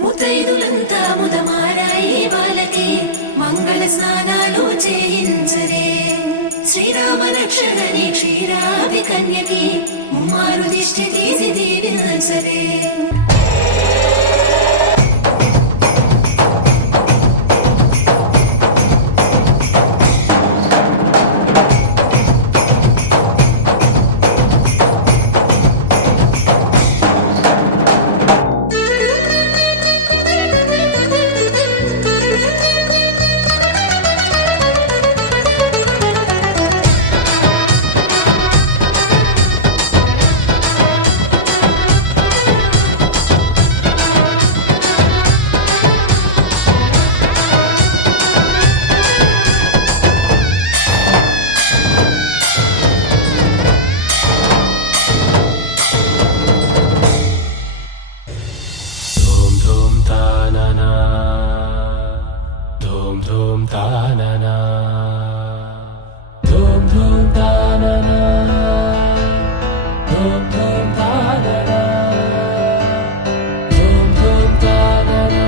ముతైదులంతా ముదమారాయి వాళ్ళకి మంగళ స్నానాలు చేయించరే. శ్రీరామ రక్షణని క్షీరాభి కన్యకి ముమ్మారు దిష్టి తీసి దీవించరే. Dhum ta na na, dhum dhum ta na na, dhum dhum ta na na, dhum dhum ta na na.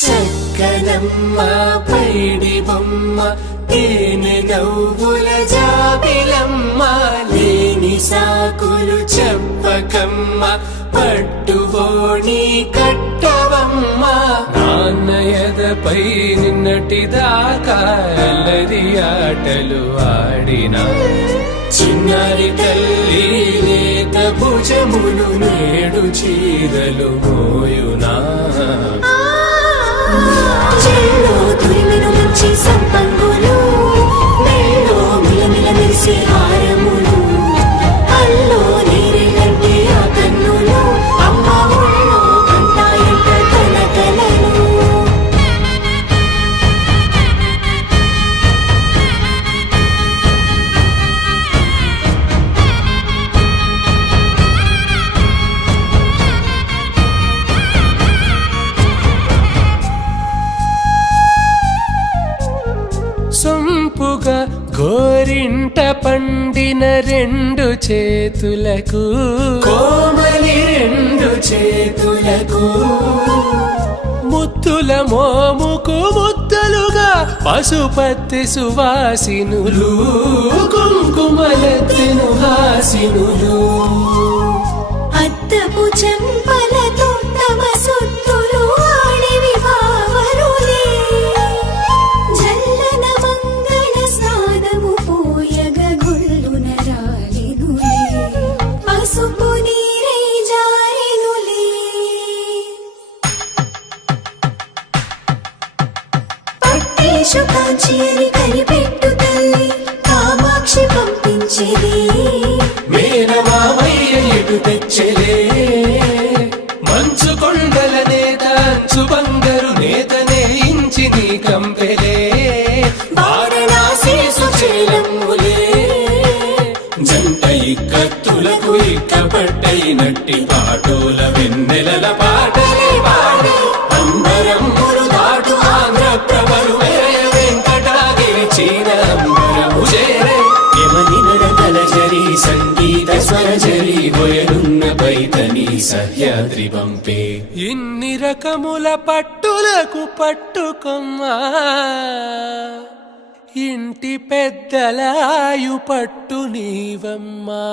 చక్కనమ్మ పైడి బొమ్మ తేనె నవ్వుల జాబిలమ్మ లేని సాకులు చెప్పకమ్మ పట్టువోణి కట్టవమ్మ నాన్నయదపై నిన్నటిదాకా అల్లరి ఆటలు ఆడినా చిన్నారి తల్లి లేత భుజములు నేడు చీరలు మోయునా చెల్లో తురిమిను మంచి సంపంగులు మెల్లో మిలమిల మెరిసే హారములు అల్లో నీరెళ్ళంటే ఆ కన్నులు అమ్మ ఒళ్ళో కంటాయంట తన కలలు. సొంపుగా గోరింట పండిన రెండు చేతులకు కోమలి రెండు చేతులకు ముత్తుల మోముకు ముద్దలుగా పశుపత్తి సువాసినులు కుంకుమలెత్తిను హాసినులు అద్దపు చెంపలతో తమ సొత్తులు ఆడివి బావరులే జల్లన మంగళ స్నానము పోయగ గుళ్ళున రాలినులే పసుపు నీరై జారినులే. పట్టేషు కాంచి అని కనిపెట్టు తల్లి కామాక్షి పంపించేది మేనమామయ్య ఎటు తెచ్చలే మంచు కొండల నేత అంచు బంగారు నేత నేయించి నీ కంపెలే వారణాసి సుచేలమ్ములే జంట ఇక్కత్తులకు ఇక్కపట్టైనట్టి పాటోల వెన్నెలల పాటలే పాడే అంబరమ్ములు దాటు ఆంధ్ర ప్రభలు వెంకటాగిరి చీన అంబరము చేరే యమని నడకల జరి సంగీత స్వర జరి హొయలున్న పైతని సహ్యాద్రి పంపే ఇన్ని రకముల పట్టులకు పట్టుకొమ్మా ఇంటి పెద్దలాయు పట్టు నీవమ్మా.